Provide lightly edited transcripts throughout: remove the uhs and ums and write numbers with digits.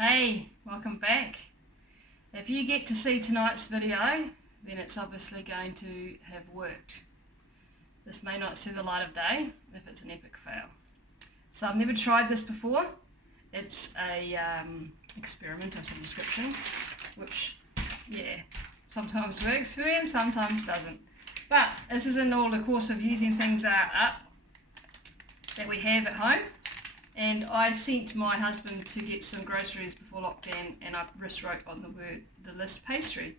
Hey, welcome back. If you get to see tonight's video, then it's obviously going to have worked. This may not see the light of day if it's an epic fail. So I've never tried this before. It's a experiment of some description, which, sometimes works for me and sometimes doesn't. But this is in all the course of using things up that we have at home. And I sent my husband to get some groceries before lockdown, and I just wrote on the list pastry,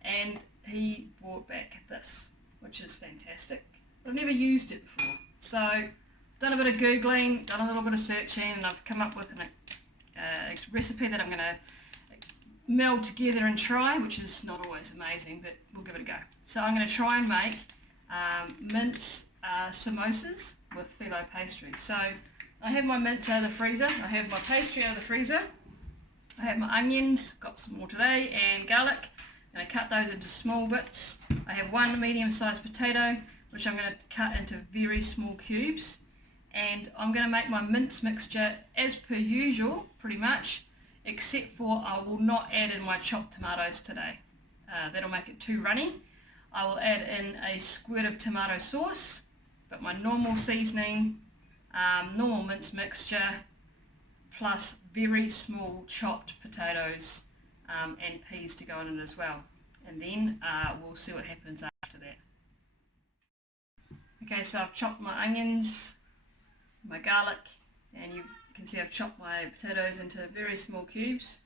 and he brought back this, which is fantastic. I've never used it before, so done a bit of googling, done a little bit of searching, and I've come up with a recipe that I'm going to meld together and try, which is not always amazing, but we'll give it a go. So I'm going to try and make mince samosas with filo pastry. So I have my mince out of the freezer, I have my pastry out of the freezer, I have my onions, got some more today, and garlic. I'm going to cut those into small bits. I have one medium-sized potato, which I'm going to cut into very small cubes. And I'm going to make my mince mixture as per usual, pretty much, except for I will not add in my chopped tomatoes today. That'll make it too runny. I will add in a squirt of tomato sauce, but my normal seasoning, normal mince mixture, plus very small chopped potatoes and peas to go in it as well. And then we'll see what happens after that. Okay, so I've chopped my onions, my garlic, and you can see I've chopped my potatoes into very small cubes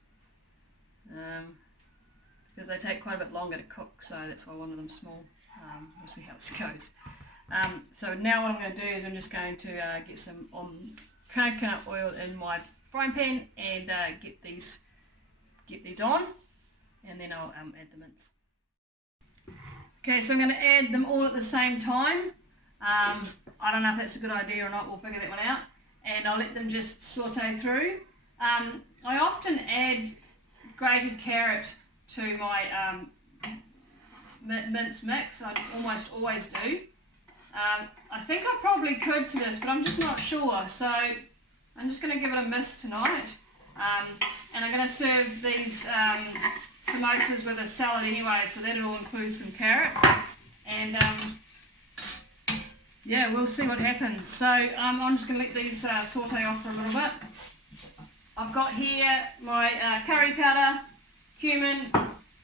because they take quite a bit longer to cook, so that's why I wanted them small. We'll see how this goes. So now what I'm going to do is I'm just going to get some coconut oil in my frying pan and get these on, and then I'll add the mince. Okay, so I'm going to add them all at the same time. I don't know if that's a good idea or not, we'll figure that one out, and I'll let them just saute through. I often add grated carrot to my mince mix, I almost always do. I think I probably could to this, but I'm just not sure, so I'm just going to give it a miss tonight. And I'm going to serve these samosas with a salad anyway, so that'll include some carrot. And yeah, we'll see what happens. So I'm just going to let these saute off for a little bit. I've got here my curry powder, cumin,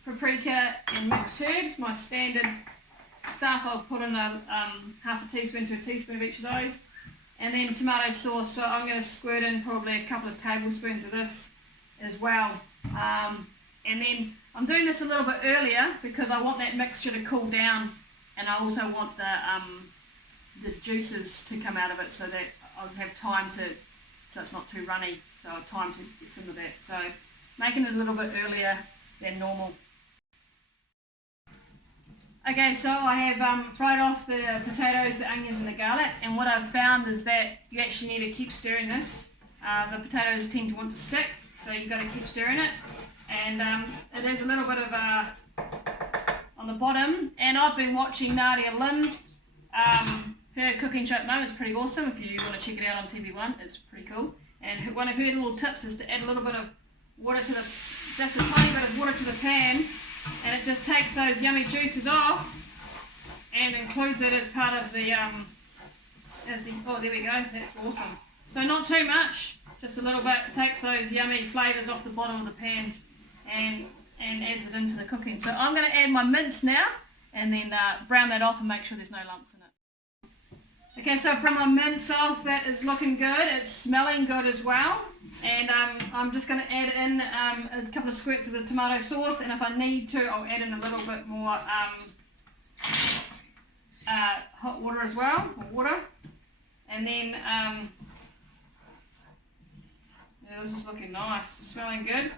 paprika and mixed herbs, my standard stuff. I'll put in half a teaspoon to a teaspoon of each of those. And then tomato sauce, so I'm going to squirt in probably a couple of tablespoons of this as well. And then I'm doing this a little bit earlier because I want that mixture to cool down, and I also want the juices to come out of it so that I'll have time so it's not too runny, so I'll have time to get some of that. So making it a little bit earlier than normal. Okay, so I have fried off the potatoes, the onions and the garlic, and what I've found is that you actually need to keep stirring this. The potatoes tend to want to stick, so you've got to keep stirring it. And it is a little bit of on the bottom, and I've been watching Nadia Lynn, her cooking show at the moment. It's pretty awesome. If you want to check it out on TV1, it's pretty cool. And one of her little tips is to add a little bit of water just a tiny bit of water to the pan, and it just takes those yummy juices off and includes it as part of oh, there we go, that's awesome. So not too much, just a little bit. It takes those yummy flavours off the bottom of the pan and adds it into the cooking. So I'm going to add my mince now and then brown that off and make sure there's no lumps in it. Okay, so I've brought my mince off. That is looking good. It's smelling good as well. And I'm just going to add in a couple of squirts of the tomato sauce, and if I need to, I'll add in a little bit more hot water as well, or water. And then, yeah, this is looking nice. It's smelling good.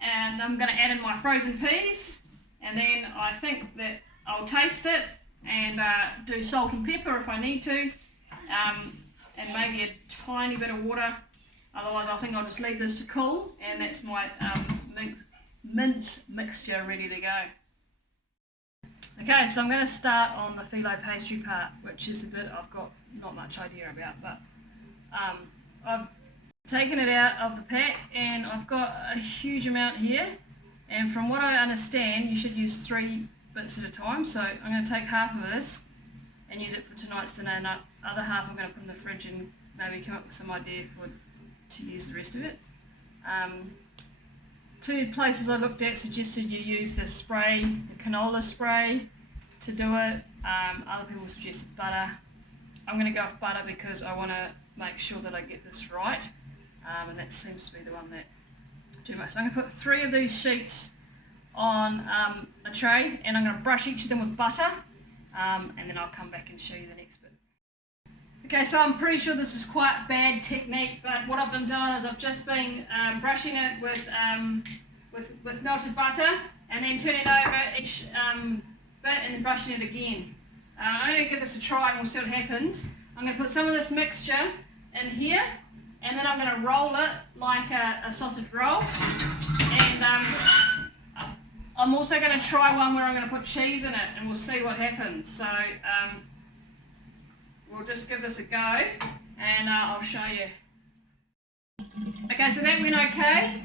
And I'm going to add in my frozen peas, and then I think that I'll taste it and do salt and pepper if I need to, and maybe a tiny bit of water. Otherwise I think I'll just leave this to cool, and that's my mince mixture ready to go. Okay, so I'm going to start on the filo pastry part, which is the bit I've got not much idea about, but I've taken it out of the pack and I've got a huge amount here, and from what I understand you should use 3 bits at a time, so I'm going to take half of this and use it for tonight's dinner, and the other half I'm going to put in the fridge and maybe come up with some idea to use the rest of it. 2 places I looked at suggested you use the spray, the canola spray, to do it. Other people suggested butter. I'm going to go with butter because I want to make sure that I get this right, and that seems to be the one that too much. So I'm going to put 3 of these sheets on a tray, and I'm going to brush each of them with butter, and then I'll come back and show you the next bit. Okay, so I'm pretty sure this is quite bad technique, but what I've been doing is I've just been brushing it with melted butter, and then turning over each bit and then brushing it again. I'm going to give this a try and we'll see what happens. I'm going to put some of this mixture in here, and then I'm going to roll it like a sausage roll. And I'm also going to try one where I'm going to put cheese in it, and we'll see what happens. So we'll just give this a go, and I'll show you. Okay, so that went okay.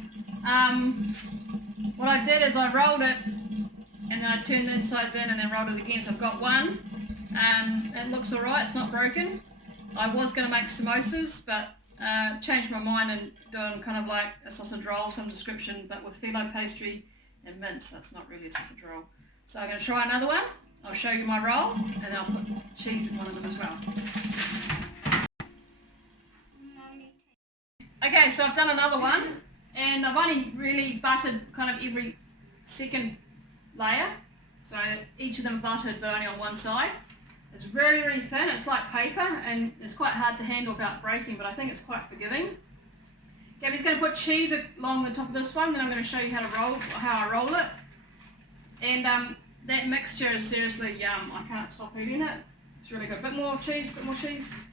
What I did is I rolled it, and then I turned the insides in and then rolled it again. So I've got one. It looks alright, it's not broken. I was going to make samosas, but changed my mind and doing kind of like a sausage roll of some description, but with filo pastry and mince. That's not really a sausage roll. So I'm going to try another one. I'll show you my roll, and then I'll put cheese in one of them as well. Okay, so I've done another one, and I've only really buttered kind of every second layer. So each of them buttered, but only on one side. It's really, really thin. It's like paper, and it's quite hard to handle without breaking, but I think it's quite forgiving. Gabby's going to put cheese along the top of this one, then I'm going to show you how I roll it. And that mixture is seriously yum. I can't stop eating it. It's really good. Bit more cheese, bit more cheese.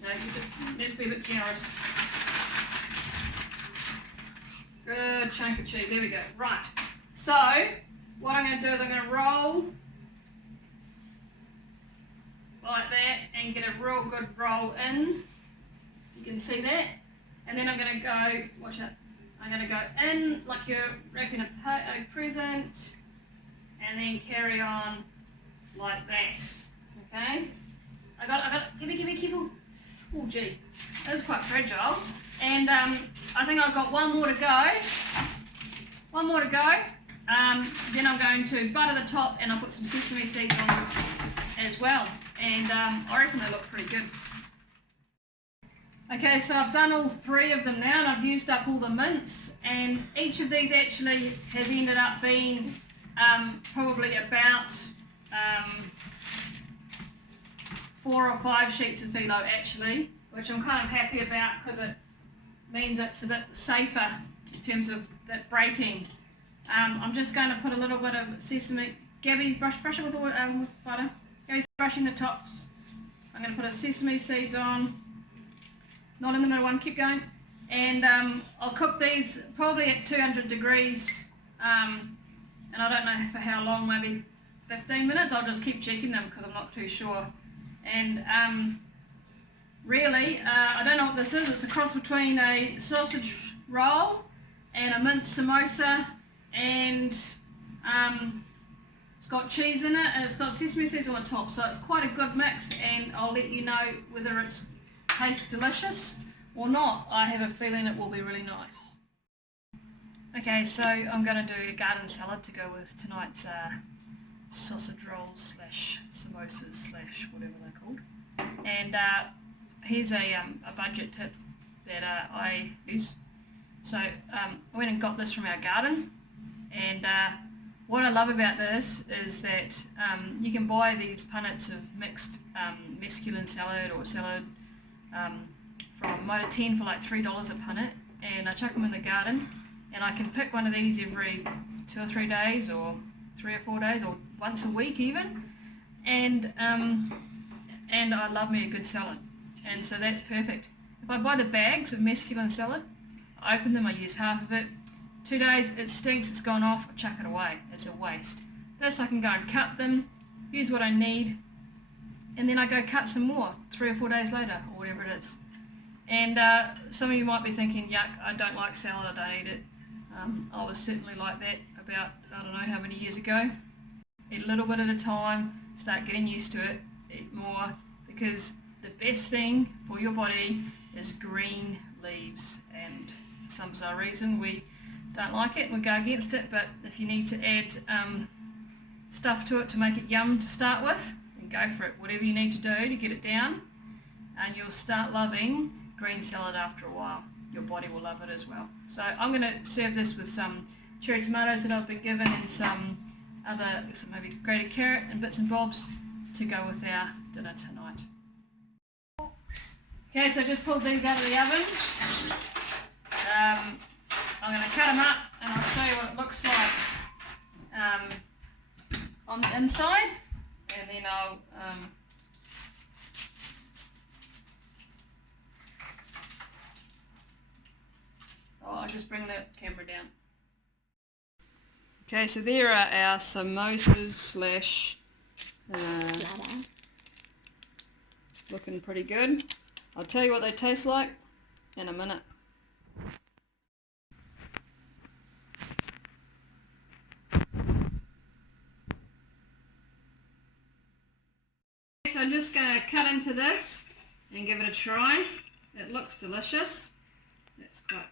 No, let's be a bit generous. Good chunk of cheese. There we go. Right. So what I'm going to do is I'm going to roll like that and get a real good roll in. You can see that. And then I'm going to go, watch it, I'm going to go in like you're wrapping a present, and then carry on like that. Okay? I got, give me careful. Oh gee, that was quite fragile. And I think I've got one more to go. One more to go. Then I'm going to butter the top, and I'll put some sesame seeds on as well. And I reckon they look pretty good. Okay, so I've done all 3 of them now, and I've used up all the mince, and each of these actually has ended up being probably about 4 or 5 sheets of filo actually, which I'm kind of happy about because it means it's a bit safer in terms of that breaking. I'm just going to put a little bit of sesame. Gabby, brush it with butter. Gabby's brushing the tops. I'm going to put a sesame seeds on. Not in the middle one, keep going. And I'll cook these probably at 200 degrees, and I don't know for how long, maybe 15 minutes. I'll just keep checking them because I'm not too sure. And really, I don't know what this is. It's a cross between a sausage roll and a minced samosa, and it's got cheese in it, and it's got sesame seeds on the top. So it's quite a good mix, and I'll let you know whether it tastes delicious or not. I have a feeling it will be really nice. Okay, so I'm going to do a garden salad to go with tonight's sausage rolls / samosas / whatever they're called. And here's a budget tip that I use. So I went and got this from our garden, and what I love about this is that you can buy these punnets of mixed mesclun salad or salad from Motor 10 for like $3 a punnet, and I chuck them in the garden, and I can pick one of these every 2 or 3 days, or 3 or 4 days, or once a week even, and I love me a good salad, and so that's perfect. If I buy the bags of mesclun salad, I open them, I use half of it, 2 days, it stinks, it's gone off, I chuck it away, it's a waste. This I can go and cut them, use what I need, and then I go cut some more 3 or 4 days later, or whatever it is. And some of you might be thinking, yuck, I don't like salad, I don't eat it. I was certainly like that about, I don't know how many years ago. Eat a little bit at a time, start getting used to it, eat more, because the best thing for your body is green leaves, and for some bizarre reason we don't like it and we go against it. But if you need to add stuff to it to make it yum to start with, then go for it. Whatever you need to do to get it down, and you'll start loving green salad after a while. Your body will love it as well. So I'm going to serve this with some cherry tomatoes that I've been given, and some maybe grated carrot and bits and bobs to go with our dinner tonight. Okay, so I just pulled these out of the oven. I'm going to cut them up and I'll show you what it looks like on the inside, and then I'll just bring the camera down. Okay, so there are our samosas slash looking pretty good. I'll tell you what they taste like in a minute. So I'm just going to cut into this and give it a try. It looks delicious. It's quite...